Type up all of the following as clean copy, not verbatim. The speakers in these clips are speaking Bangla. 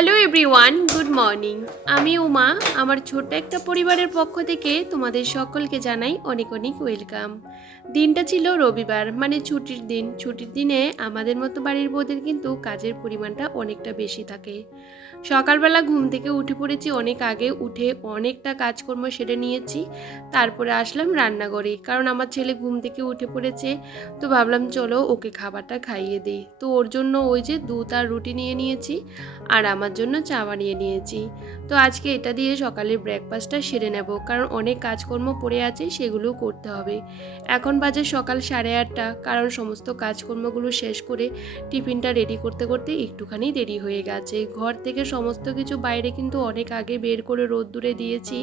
Hello everyone, good morning. আমি উমা। আমার ছোট্ট একটা পরিবারের পক্ষ থেকে তোমাদের সকলকে জানাই অনেক অনেক ওয়েলকাম। দিনটা ছিল রবিবার, মানে ছুটির দিন। ছুটির দিনে আমাদের মতো বাড়ির বউদের কিন্তু কাজের পরিমাণটা অনেকটা বেশি থাকে। সকালবেলা ঘুম থেকে উঠে পড়েছি অনেক আগে, উঠে অনেকটা কাজকর্ম সেরে নিয়েছি। তারপরে আসলাম রান্নাঘরে, কারণ আমার ছেলে ঘুম থেকে উঠে পড়েছে। তো ভাবলাম চলো ওকে খাবারটা খাইয়ে দিই। তো ওর জন্য ওই যে দুধ আর রুটি নিয়ে নিয়েছি, আর আমার জন্য চা বানিয়ে নিয়েছি। তো আজকে এটা দিয়ে সকালের ব্রেকফাস্টটা সেরে নেব, কারণ অনেক কাজকর্ম পড়ে আছে, সেগুলোও করতে হবে। এখন বাজে সকাল 8:30, কারণ সমস্ত কাজকর্মগুলো শেষ করে টিফিনটা রেডি করতে করতে একটুখানি দেরি হয়ে গেছে। ঘর থেকে সমস্ত কিছু বাইরে কিন্তু অনেক আগে বের করে রোদ্দুরে দিয়েছি,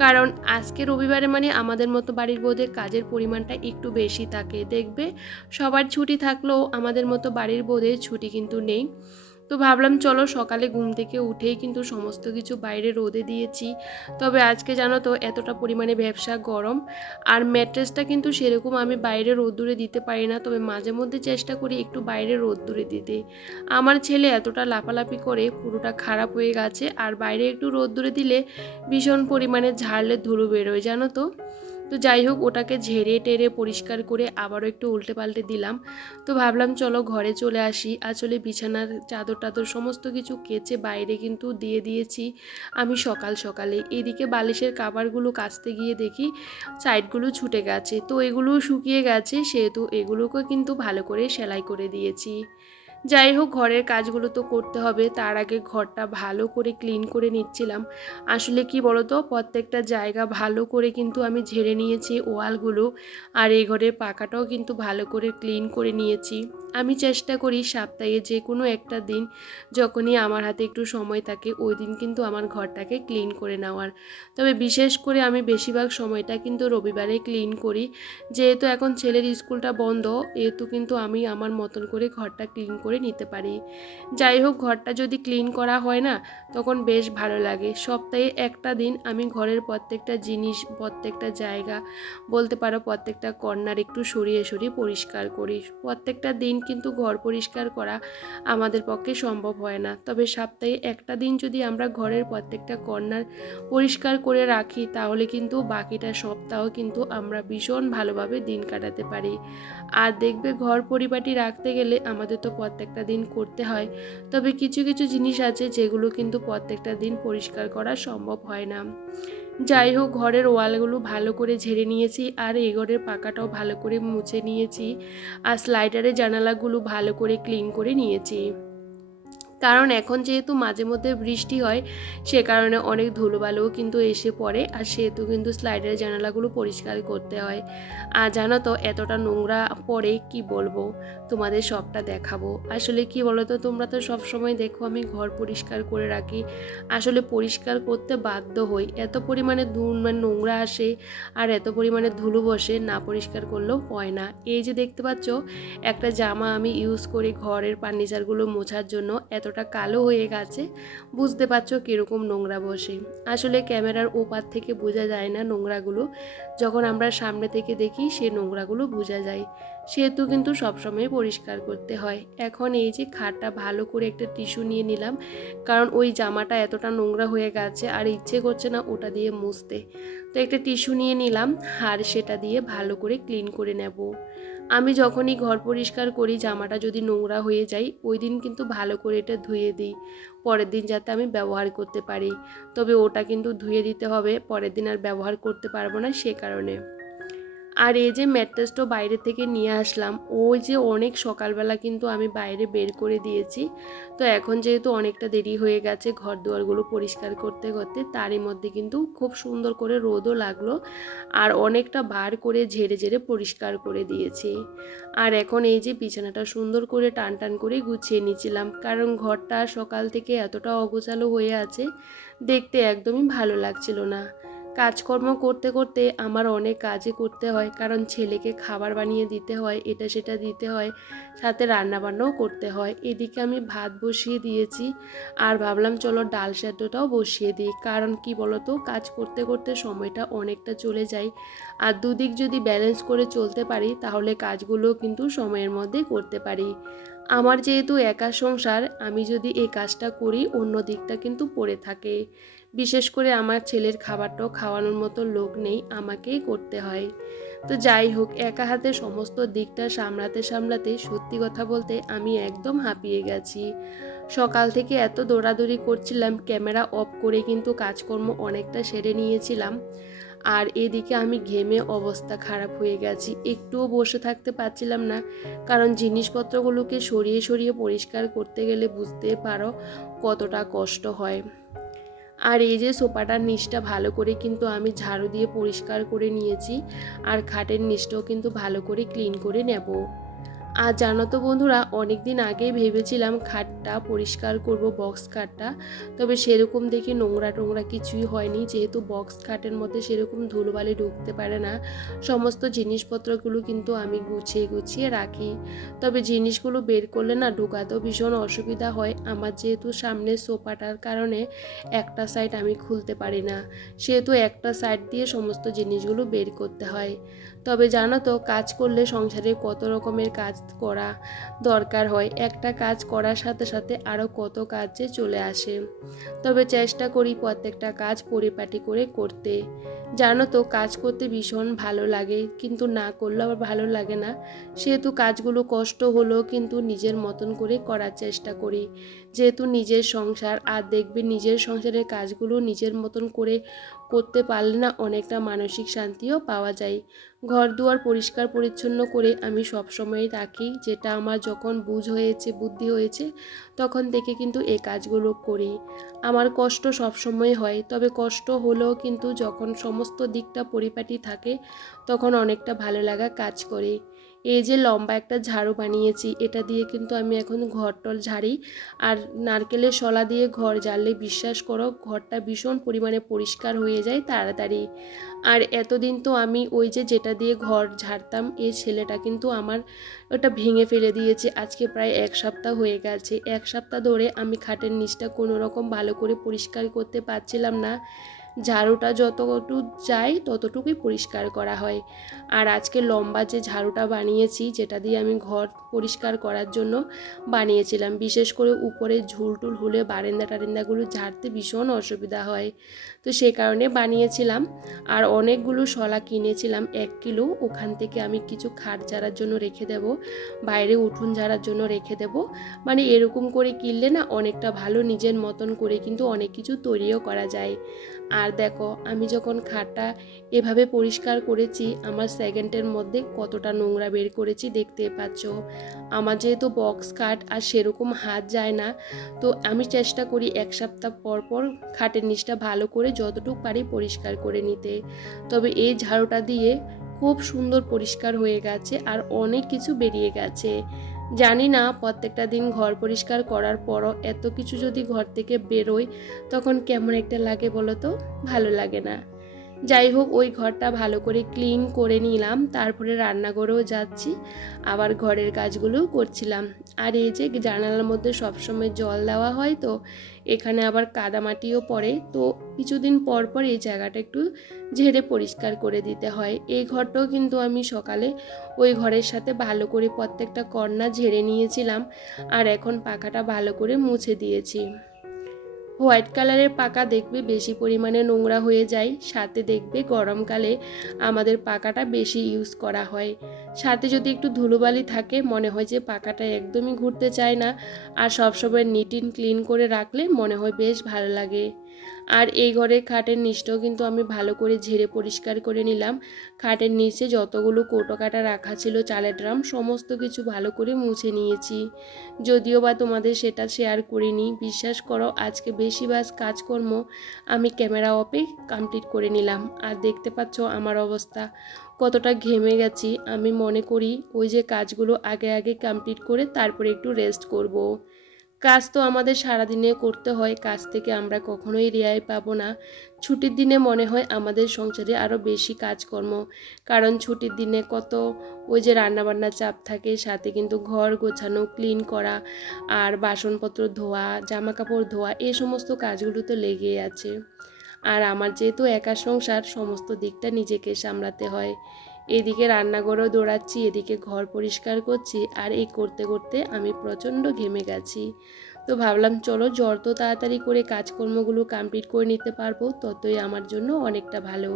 কারণ আজকে রবিবারে মানে আমাদের মতো বাড়ির বউদের কাজের পরিমাণটা একটু বেশি থাকে। দেখবে সবার ছুটি থাকলেও আমাদের মতো বাড়ির বউদের ছুটি কিন্তু নেই। তো ভাবলাম চলো সকালে ঘুম থেকে উঠেই কিন্তু সমস্ত কিছু বাইরে রোদে দিয়েছি। তবে আজকে জানো তো এতটা পরিমাণে ব্যবসা গরম, আর ম্যাট্রেসটা কিন্তু সেরকম আমি বাইরে রোদ্দুরে দিতে পারি না, তবে মাঝে মধ্যে চেষ্টা করি একটু বাইরে রোদ্দুরে দিতে। আমার ছেলে এতটা লাফালাফি করে পুরোটা খারাপ হয়ে গেছে, আর বাইরে একটু রোদ্দুরে দিলে ভীষণ পরিমাণে ঝাড়লে ধুলো বেরোয় জানো তো। তো যাই হোক, ওটাকে ঝেড়ে টেরে পরিষ্কার করে আবারও একটু উল্টে পাল্টে দিলাম। তো ভাবলাম চলো ঘরে চলে আসি। আসলে বিছানার চাদর টাদর সমস্ত কিছু কেচে বাইরে কিন্তু দিয়ে দিয়েছি আমি সকাল সকালে। এদিকে বালিশের কাভারগুলো কাচতে গিয়ে দেখি সাইডগুলো ছুটে গেছে, তো এগুলো শুকিয়ে গেছে, সেহেতু এগুলোকে কিন্তু ভালো করে সেলাই করে দিয়েছি। যাই হোক, ঘরের কাজগুলো তো করতে হবে, তার আগে ঘরটা ভালো করে ক্লিন করে নিচ্ছিলাম। আসলে কি বলতো, প্রত্যেকটা জায়গা ভালো করে কিন্তু আমি ঝেড়ে নিয়েছি, ওয়ালগুলো আর এই ঘরের পাকাটাও কিন্তু ভালো করে ক্লিন করে নিয়েছি। আমি চেষ্টা করি সপ্তাহে যে কোনো একটা দিন, যখনই আমার হাতে একটু সময় থাকে, ওই দিন কিন্তু আমার ঘরটাকে ক্লিন করে নেওয়ার। তবে বিশেষ করে আমি বেশিরভাগ সময়টা কিন্তু রবিবারে ক্লিন করি, যেহেতু এখন ছেলের স্কুলটা বন্ধ, এহেতু কিন্তু আমি আমার মতন করে ঘরটা ক্লিন করে নিতে পারি। যাই হোক, ঘরটা যদি ক্লিন করা হয় না, তখন বেশ ভালো লাগে। সপ্তাহে একটা দিন আমি ঘরের প্রত্যেকটা জিনিস, প্রত্যেকটা জায়গা বলতে পারো প্রত্যেকটা কর্নার একটু সরিয়ে সরিয়ে পরিষ্কার করি। প্রত্যেকটা দিন কিন্তু ঘর পরিষ্কার করা আমাদের পক্ষে সম্ভব হয় না, তবে সপ্তাহে একটা দিন যদি আমরা ঘরের প্রত্যেকটা কর্নার পরিষ্কার করে রাখি, তাহলে কিন্তু বাকিটা সপ্তাহ কিন্তু আমরা ভীষণ ভালোভাবে দিন কাটাতে পারি। আর দেখবে ঘর পরিপাটি রাখতে গেলে আমাদের তো প্রত্যেকটা দিন করতে হয়, তবে কিছু কিছু জিনিস আছে যেগুলো কিন্তু প্রত্যেকটা দিন পরিষ্কার করা সম্ভব হয় না। যাই হোক, ঘরের ওয়ালগুলো ভালো করে ঝেড়ে নিয়েছি, আর এই ঘরের পাকাটাও ভালো করে মুছে নিয়েছি, আর স্লাইডারের জানালাগুলো ভালো করে ক্লিন করে নিয়েছি। কারণ এখন যেহেতু মাঝে মধ্যে বৃষ্টি হয়, সে কারণে অনেক ধুলোবালুও কিন্তু এসে পড়ে, আর সেহেতু কিন্তু স্লাইডারের জানালাগুলো পরিষ্কার করতে হয়। আর জানো তো এতটা নোংরা পড়ে কি বলবো, তোমাদের সবটা দেখাবো। আসলে কি বলো তো, তোমরা তো সবসময় দেখো আমি ঘর পরিষ্কার করে রাখি, আসলে পরিষ্কার করতে বাধ্য হই, এত পরিমাণে মানে নোংরা আসে, আর এত পরিমাণে ধুলো বসে, না পরিষ্কার করলেও হয় না। এই যে দেখতে পাচ্ছ, একটা জামা আমি ইউজ করি ঘরের ফার্নিচারগুলো মোছার জন্য, এতটা কালো হয়ে গেছে, বুঝতে পারছো কীরকম নোংরা বসে। আসলে ক্যামেরার ওপার থেকে বোঝা যায় না নোংরাগুলো, যখন আমরা সামনে থেকে দেখি সে নোংরাগুলো বোঝা যায়, সেহেতু কিন্তু সবসময় পরিষ্কার করতে হয়। এখন এই যে খাটটা ভালো করে একটা টিস্যু নিয়ে নিলাম, কারণ ওই জামাটা এতটা নোংরা হয়ে গেছে আর ইচ্ছে করছে না ওটা দিয়ে মুছতে। তো একটা টিস্যু নিয়ে নিলাম, আর সেটা দিয়ে ভালো করে ক্লিন করে নেব। আমি যখনই ঘর পরিষ্কার করি, জামাটা যদি নোংরা হয়ে যায়, ওই দিন কিন্তু ভালো করে এটা ধুয়ে দিই, পরের দিন যাতে আমি ব্যবহার করতে পারি। তবে ওটা কিন্তু ধুয়ে দিতে হবে, পরের দিন আর ব্যবহার করতে পারবো না সে কারণে। আর এই যে ম্যাট্রেসটা বাইরে থেকে নিয়ে আসলাম, ওই যে অনেক সকালবেলা কিন্তু আমি বাইরে বের করে দিয়েছি। তো এখন যেহেতু অনেকটা দেরি হয়ে গেছে ঘর দুয়ারগুলো পরিষ্কার করতে করতে, তারই মধ্যে কিন্তু খুব সুন্দর করে রোদও লাগলো, আর অনেকটা বার করে ঝেড়ে ঝেড়ে পরিষ্কার করে দিয়েছি। আর এখন এই যে বিছানাটা সুন্দর করে টান টান করে গুছিয়ে নিয়েছিলাম, কারণ ঘরটা সকাল থেকে এতটা অগোছালো হয়ে আছে, দেখতে একদমই ভালো লাগছিল না। কাজকর্ম করতে করতে আমার অনেক কাজই করতে হয়, কারণ ছেলেকে খাবার বানিয়ে দিতে হয়, এটা সেটা দিতে হয়, সাথে রান্নাবান্নাও করতে হয়। এদিকে আমি ভাত বসিয়ে দিয়েছি, আর ভাবলাম চলো ডাল সেদ্ধটাও বসিয়ে দিই, কারণ কি বলতো, কাজ করতে করতে সময়টা অনেকটা চলে যায়, আর দুদিক যদি ব্যালেন্স করে চলতে পারি, তাহলে কাজগুলো কিন্তু সময়ের মধ্যে করতে পারি। আমার যেহেতু একা সংসার, আমি যদি এই কাজটা করি অন্য দিকটা কিন্তু পড়ে থাকে। বিশেষ করে আমার ছেলের খাবারটাও খাওয়ানোর মতো লোক নেই, আমাকেই করতে হয়। তো যাই হোক, একা হাতে সমস্ত দিকটা সামলাতে সামলাতে সত্যি কথা বলতে আমি একদম হাঁপিয়ে গেছি। সকাল থেকে এত দৌড়াদৌড়ি করছিলাম, ক্যামেরা অফ করে কিন্তু কাজকর্ম অনেকটা সেরে নিয়েছিলাম। আর এদিকে আমি ঘেমে অবস্থা খারাপ হয়ে গেছি, একটুও বসে থাকতে পারছিলাম না। কারণ জিনিসপত্রগুলোকে সরিয়ে সরিয়ে পরিষ্কার করতে গেলে বুঝতে পারো কতটা কষ্ট হয়। আর এই যে সোফাটার নিচটা ভালো করে কিন্তু আমি ঝাড়ু দিয়ে পরিষ্কার করে নিয়েছি, আর খাটের নিচটাও কিন্তু ভালো করে ক্লিন করে নেব। আর জানো তো বন্ধুরা, অনেক দিন আগেই ভেবেছিলাম খাটটা পরিষ্কার করব, বক্স খাটটা। তবে সেরকম দেখি নোংরা টোংরা কিছুই হয়নি, যেহেতু বক্স খাটের মধ্যে সেরকম ধুলোবালি ঢুকতে পারে না। সমস্ত জিনিসপত্রগুলো কিন্তু আমি গুছিয়ে গুছিয়ে রাখি। তবে জিনিসগুলো বের করলে না ঢোকাতেও ভীষণ অসুবিধা হয়। আমার যেহেতু সামনে সোফাটার কারণে একটা সাইড আমি খুলতে পারি না, সেহেতু একটা সাইড দিয়ে সমস্ত জিনিসগুলো বের করতে হয়। তবে জানো তো, কাজ করলে সংসারে কত রকমের কাজ করা দরকার হয়, একটা কাজ করার সাথে সাথে আরও কত কাজ যে চলে আসে। তবে চেষ্টা করি প্রত্যেকটা কাজ পরিপাটি করে করতে। জানো তো, কাজ করতে ভীষণ ভালো লাগে, কিন্তু না করলে আবার ভালো লাগে না। সেহেতু কাজগুলো কষ্ট হলেও কিন্তু নিজের মতন করে করার চেষ্টা করি। যেহেতু নিজের সংসার, আর দেখবে নিজের সংসারের কাজগুলো নিজের মতন করে করতে পারলে না অনেকটা মানসিক শান্তিও পাওয়া যায়। ঘর দুয়ার পরিষ্কার পরিচ্ছন্ন করে আমি সবসময় রাখি, যেটা আমার যখন বুদ্ধি হয়েছে তখন থেকে কিন্তু এই কাজগুলো করি। আমার কষ্ট সবসময় হয়, তবে কষ্ট হলেও কিন্তু যখন সমস্ত দিকটা পরিপাটি থাকে তখন অনেকটা ভালো লাগা কাজ করে। এই যে লম্বা একটা ঝাড়ু বানিয়েছি, এটা দিয়ে কিন্তু আমি এখন ঘরটল ঝাড়ি। আর নারকেলের শলা দিয়ে ঘর ঝাড়লে বিশ্বাস করো ঘরটা ভীষণ পরিমাণে পরিষ্কার হয়ে যায় তাড়াতাড়ি। আর এতদিন তো আমি ওই যে যেটা দিয়ে ঘর ঝাড়তাম, এই ছেলেটা কিন্তু আমার ওটা ভেঙে ফেলে দিয়েছে। আজকে প্রায় 1 সপ্তাহ হয়ে গেছে, 1 সপ্তাহ ধরে আমি খাটের নিচটা কোনো রকম ভালো করে পরিষ্কার করতে পারছিলাম না। ঝাড়ুটা যতটুকু যায় ততটুকুই পরিষ্কার করা হয়। আর আজকে লম্বা যে ঝাড়ুটা বানিয়েছি, যেটা দিয়ে আমি ঘর পরিষ্কার করার জন্য বানিয়েছিলাম, বিশেষ করে উপরে ঝুলটুল হলে বারান্দা টারেন্দাগুলো ঝাড়তে ভীষণ অসুবিধা হয়, তো সে কারণে বানিয়েছিলাম। আর অনেকগুলো শলা কিনেছিলাম, 1 কিলো। ওখান থেকে আমি কিছু খাট ঝাড়ার জন্য রেখে দেব, বাইরে উঠোন ঝাড়ার জন্য রেখে দেব। মানে এরকম করে কিনলে না অনেকটা ভালো, নিজের মতন করে কিন্তু অনেক কিছু তৈরিও করা যায়। আর দেখো, আমি যখন খাটটা এভাবে পরিষ্কার করেছি, আমার সেকেন্ডের মধ্যে কতটা নোংরা বের করেছি দেখতে পাচ্ছ। আমার যেহেতু বক্স খাট আর সেরকম হাত যায় না, তো আমি চেষ্টা করি 1 সপ্তাহ পর পর খাটের নিচটা ভালো করে যতটুকু পারি পরিষ্কার করে নিতে। তবে এই ঝাড়ুটা দিয়ে খুব সুন্দর পরিষ্কার হয়ে গেছে, আর অনেক কিছু বেরিয়ে গেছে। জানি না প্রত্যেকটা দিন ঘর পরিষ্কার করার পরও এত কিছু যদি ঘর থেকে বেরোয় তখন কেমন একটা লাগে বলো তো? ভালো লাগে না। যাই হোক, ওই ঘরটা ভালো করে ক্লিন করে নিলাম, তারপরে রান্নাঘরেও যাচ্ছি, আবার ঘরের কাজগুলোও করছিলাম। আর এই যে জানালার মধ্যে সবসময় জল দেওয়া হয়, তো এখানে আবার কাদামাটিও পড়ে, তো কিছুদিন পর পর এই জায়গাটা একটু ঝেড়ে পরিষ্কার করে দিতে হয়। এই ঘরটাও কিন্তু আমি সকালে ওই ঘরের সাথে ভালো করে প্রত্যেকটা কর্নার ঝেড়ে নিয়েছিলাম, আর এখন পাখাটা ভালো করে মুছে দিয়েছি। হোয়াইট কালারের পাকা দেখবে বেশি পরিমাণে নোংরা হয়ে যায়, সাথে দেখবে গরমকালে আমাদের পাকাটা বেশি ইউজ করা হয়। সাথে যদি একটু ধুলোবালি থাকে মনে হয় যে পাকাটা একদমই ঘুরতে চায় না। আর সবসময় নিট অ্যান্ড ক্লিন করে রাখলে মনে হয় বেশ ভালো লাগে। আর এই ঘরের খাটের নিচটাও কিন্তু আমি ভালো করে ঝেড়ে পরিষ্কার করে নিলাম। খাটের নিচে যতগুলো কৌটো কাটা রাখা ছিল, চালের ড্রাম, সমস্ত কিছু ভালো করে মুছে নিয়েছি। যদিও বা তোমাদের সেটা শেয়ার করিনি, বিশ্বাস করো আজকে বেশিরভাগ কাজকর্ম আমি ক্যামেরা অফে কমপ্লিট করে নিলাম। আর দেখতে পাচ্ছ আমার অবস্থা কতটা ঘেমে গেছি। আমি মনে করি ওই যে কাজগুলো আগে আগে কমপ্লিট করে তারপরে একটু রেস্ট করব। কাজ তো আমাদের সারাদিনে করতে হয়, কাজ থেকে আমরা কখনোই রেহাই পাবো না। ছুটির দিনে মনে হয় আমাদের সংসারে আরও বেশি কাজকর্ম, কারণ ছুটির দিনে কত ওই যে রান্নাবান্নার চাপ থাকে, সাথে কিন্তু ঘর গোছানো, ক্লিন করা, আর বাসনপত্র ধোয়া, জামা কাপড় ধোয়া, এই সমস্ত কাজগুলো তো লেগেই আছে। আর আমার যেহেতু একা সংসার, সমস্ত দিকটা নিজেকে সামলাতে হয়। এদিকে রান্নাঘরেও দৌড়াচ্ছি, এদিকে ঘর পরিষ্কার করছি, আর এই করতে করতে আমি প্রচণ্ড ঘেমে গেছি। তো ভাবলাম চলো যত তাড়াতাড়ি করে কাজকর্মগুলো কমপ্লিট করে নিতে পারবো ততই আমার জন্য অনেকটা ভালো।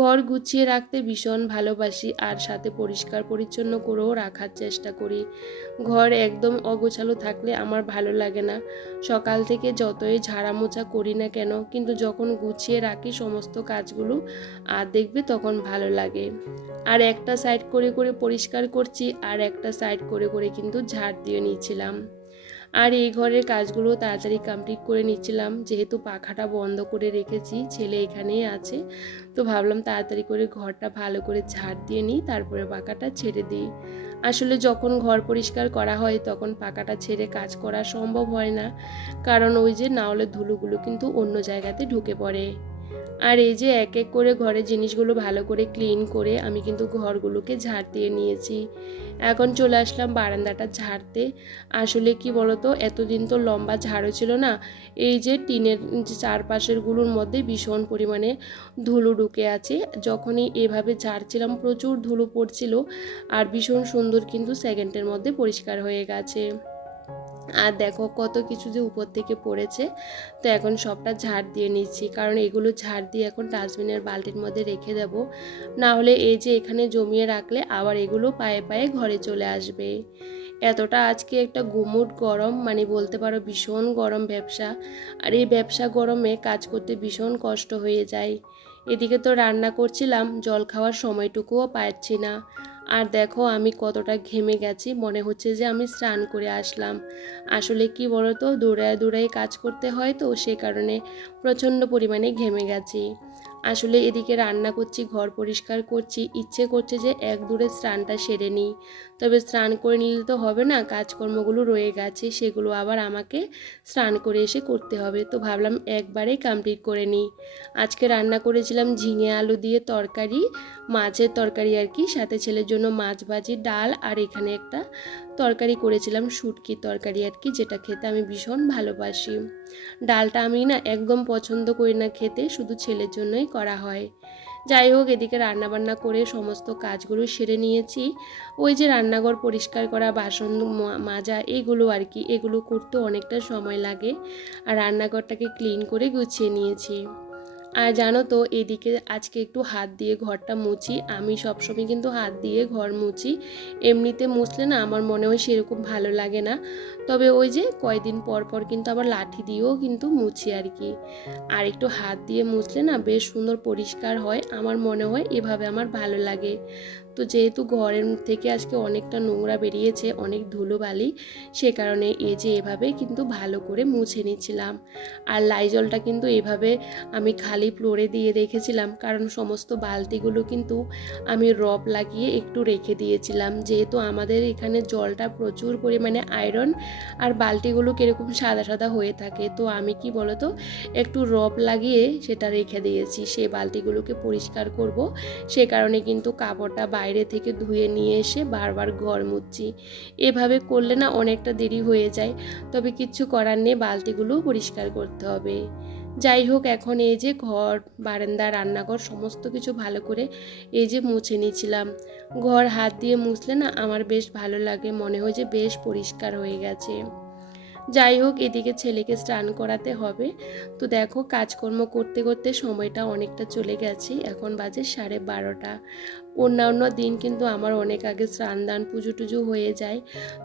ঘর গুছিয়ে রাখতে ভীষণ ভালোবাসি, আর সাথে পরিষ্কার পরিচ্ছন্ন করেও রাখার চেষ্টা করি। ঘর একদম অগোছালো থাকলে আমার ভালো লাগে না। সকাল থেকে যতই ঝাড়া মোছা করি না কেন, কিন্তু যখন গুছিয়ে রাখি সমস্ত কাজগুলো আর দেখবে তখন ভালো লাগে। আর একটা সাইড করে করে পরিষ্কার করছি, আর একটা সাইড করে করে কিন্তু ঝাড় দিয়ে নিচ্ছিলাম। আর এই ঘরের কাজগুলো তাড়াতাড়ি কমপ্লিট করে নিচ্ছিলাম, যেহেতু পাখাটা বন্ধ করে রেখেছি, ছেলে এখানেই আছে। তো ভাবলাম তাড়াতাড়ি করে ঘরটা ভালো করে ঝাড় দিয়ে নিই, তারপরে পাখাটা ছেড়ে দিই। আসলে যখন ঘর পরিষ্কার করা হয় তখন পাখাটা ছেড়ে কাজ করা সম্ভব হয় না, কারণ ওই যে না হলে ধুলোগুলো কিন্তু অন্য জায়গাতে ঢুকে পড়ে। আর এই যে এক এক করে ঘরের জিনিসগুলো ভালো করে ক্লিন করে আমি কিন্তু ঘরগুলোকে ঝাড় দিয়ে নিয়েছি। এখন চলে আসলাম বারান্দাটা ঝাড়তে। আসলে কি বলতো, এতদিন তো লম্বা ঝাড়ু ছিল না, এই যে টিনের যে চারপাশের গুলোর মধ্যে ভীষণ পরিমাণে ধুলো ঢুকে আছে। যখনই এভাবে ঝাড়ছিলাম প্রচুর ধুলো পড়ছিল, আর ভীষণ সুন্দর কিন্তু সেকেন্ডের মধ্যে পরিষ্কার হয়ে গেছে। আর দেখো কত কিছু যে উপর থেকে পড়েছে। তো এখন সবটা ঝাড় দিয়ে নিচ্ছি, কারণ এগুলো ঝাড় দিয়ে এখন ডাস্টবিনের বালতির মধ্যে রেখে দেব। না হলে এই যে এখানে জমিয়ে রাখলে আবার এগুলো পায়ে পায়ে ঘরে চলে আসবে। এতটা আজকে একটা গুমুট গরম, মানে বলতে পারো ভীষণ গরম ব্যবসা। আর এই ব্যবসা গরমে কাজ করতে ভীষণ কষ্ট হয়ে যায়। এদিকে তো রান্না করছিলাম, জল খাওয়ার সময়টুকুও পাচ্ছি না। আর দেখো আমি কতটা ঘেমে গেছি, মনে হচ্ছে যে আমি স্নান করে আসলাম। আসলে কি বলতো, দৌড়ায় দৌড়ায় কাজ করতে হয়, তো সে কারণে প্রচণ্ড পরিমাণে ঘেমে গেছি। আসলে এদিকে রান্না করছি, ঘর পরিষ্কার করছি, ইচ্ছে করছে যে এক দূরে স্নানটা সেরে নিই। তবে স্নান করে নিলে তো হবে না, কাজকর্মগুলো রয়ে গেছে সেগুলো আবার আমাকে স্নান করে এসে করতে হবে। তো ভাবলাম একবারেই কমপ্লিট করে নিই। আজকে রান্না করেছিলাম ঝিঙে আলু দিয়ে তরকারি, মাছের তরকারি আর কি, সাথে ছেলের জন্য মাছ ভাজি, ডাল, আর এখানে একটা তরকারি করেছিলাম শুটকির তরকারি আর কি, যেটা খেতে আমি ভীষণ ভালোবাসি। ডালটা আমি না একদম পছন্দ করি না খেতে, শুধু ছেলের জন্যই করা হয়। যাই হোক, এদিকে রান্নাবান্না করে সমস্ত কাজগুলো সেরে নিয়েছি। ওই যে রান্নাঘর পরিষ্কার করা, বাসন মাজা, এগুলো আর কি, এগুলো করতে অনেকটা সময় লাগে। আর রান্নাঘরটাকে ক্লিন করে গুছিয়ে নিয়েছি। আর জানো তো, এদিকে আজকে একটু হাত দিয়ে ঘরটা মুছি। আমি সবসময় কিন্তু হাত দিয়ে ঘর মুছি, এমনিতে মুছলে না আমার মনে হয় সেরকম ভালো লাগে না। তবে ওই যে কয়দিন পর পর কিন্তু আবার লাঠি দিয়েও কিন্তু মুছি আর কি। আর একটু হাত দিয়ে মুছলে না বেশ সুন্দর পরিষ্কার হয়, আমার মনে হয় এভাবে আমার ভালো লাগে। তো যেহেতু ঘরের থেকে আজকে অনেকটা নোংরা বেরিয়েছে, অনেক ধুলোবালি, সে কারণে এই যে এভাবে কিন্তু ভালো করে মুছে নিচ্ছিলাম। আর লাইজলটা কিন্তু এভাবে আমি খালি ফ্লোরে দিয়ে রেখেছিলাম, কারণ সমস্ত বালতিগুলো কিন্তু আমি রব লাগিয়ে একটু রেখে দিয়েছিলাম, যেহেতু আমাদের এখানে জলটা প্রচুর পরিমাণে আয়রন, আর বালতিগুলো কীরকম সাদা সাদা হয়ে থাকে। তো আমি কি বলতো, একটু রব লাগিয়ে সেটা রেখে দিয়েছি, সেই বালতিগুলোকে পরিষ্কার করব। সে কারণে কিন্তু কাপড়টা বাইরে থেকে ধুয়ে নিয়ে এসে বারবার ঘর মুছছি। এভাবে করলে না অনেকটা দেরি হয়ে যায়, তবে কিচ্ছু করার নেই, বালতিগুলো পরিষ্কার করতে হবে। যাই হোক, এখন এই যে ঘর, বারান্দা, রান্নাঘর সমস্ত কিছু ভালো করে এই যে মুছে নিয়েছিলাম। ঘর হাত দিয়ে মুছলে না আমার বেশ ভালো লাগে, মনে হয় যে বেশ পরিষ্কার হয়ে গেছে। যাই হোক, এদিকে ছেলেকে স্নান করাতে হবে। তো দেখো কাজকর্ম করতে করতে সময়টা অনেকটা চলে গেছে, এখন বাজে 12:30। অন্যান্য দিন কিন্তু আমার অনেক আগে স্নান দান পুজো টুজো হয়ে যায়,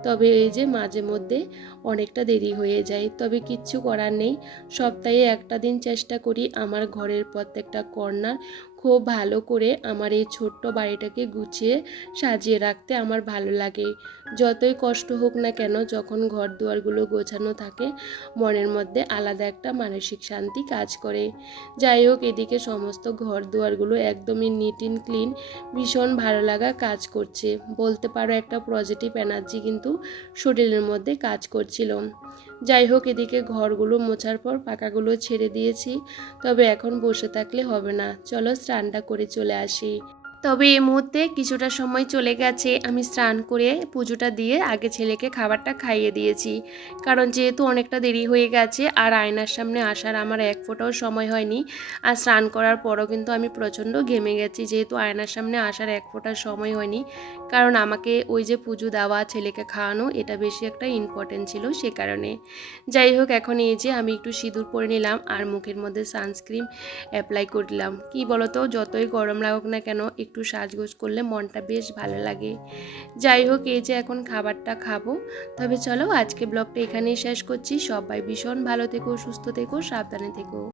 তবে এই যে মাঝে মধ্যে অনেকটা দেরি হয়ে যায়। তবে কিচ্ছু করার নেই, সপ্তাহে একটা দিন চেষ্টা করি আমার ঘরের প্রত্যেকটা কর্নার খুব ভালো করে আমার এই ছোট্ট বাড়িটাকে গুছিয়ে সাজিয়ে রাখতে আমার ভালো লাগে। যতই কষ্ট হোক না কেন, যখন ঘর দুয়ারগুলো গোছানো থাকে মনের মধ্যে আলাদা একটা মানসিক শান্তি কাজ করে। যাই হোক, এদিকে সমস্ত ঘর দুয়ারগুলো একদমই নিট অ্যান্ড ক্লিন, ভীষণ ভালো লাগা কাজ করছে, বলতে পারো একটা পজিটিভ এনার্জি কিন্তু শরীরের মধ্যে কাজ করছিল। যাই হোক, এদিকে ঘরগুলো মোছার পর পাকাগুলো ছেড়ে দিয়েছি, তবে এখন বসে থাকলে হবে না, চলো স্নানটা করে চলে আসি। তবে এই মুহূর্তে কিছুটা সময় চলে গেছে, আমি স্নান করে পুজোটা দিয়ে আগে ছেলেকে খাবারটা খাইয়ে দিয়েছি। কারণ যেহেতু অনেকটা দেরি হয়ে গেছে আর আয়নার সামনে আসার আমার এক ফোঁটাও সময় হয়নি। আর স্নান করার পরও কিন্তু আমি প্রচণ্ড ঘেমে গেছি, যেহেতু আয়নার সামনে আসার এক ফোঁটা সময় হয়নি। কারণ আমাকে ওই যে পুজো দেওয়া, ছেলেকে খাওয়ানো, এটা বেশি একটা ইম্পর্টেন্ট ছিল সে কারণে। যাই হোক, এখন এই যে আমি একটু সিঁদুর পরে নিলাম আর মুখের মধ্যে সানস্ক্রিন অ্যাপ্লাই করলাম। কি বলতো, যতই গরম লাগুক না কেন একটু সাজগোজ করলে মনটা বেশ ভালো লাগে। যাই হোক, এই যে এখন খাবারটা খাবো। তবে চলো, আজকে ব্লগটা এখানেই শেষ করছি। সবাই ভীষণ ভালো থেকো, সুস্থ থেকো, সাবধানে থেকো।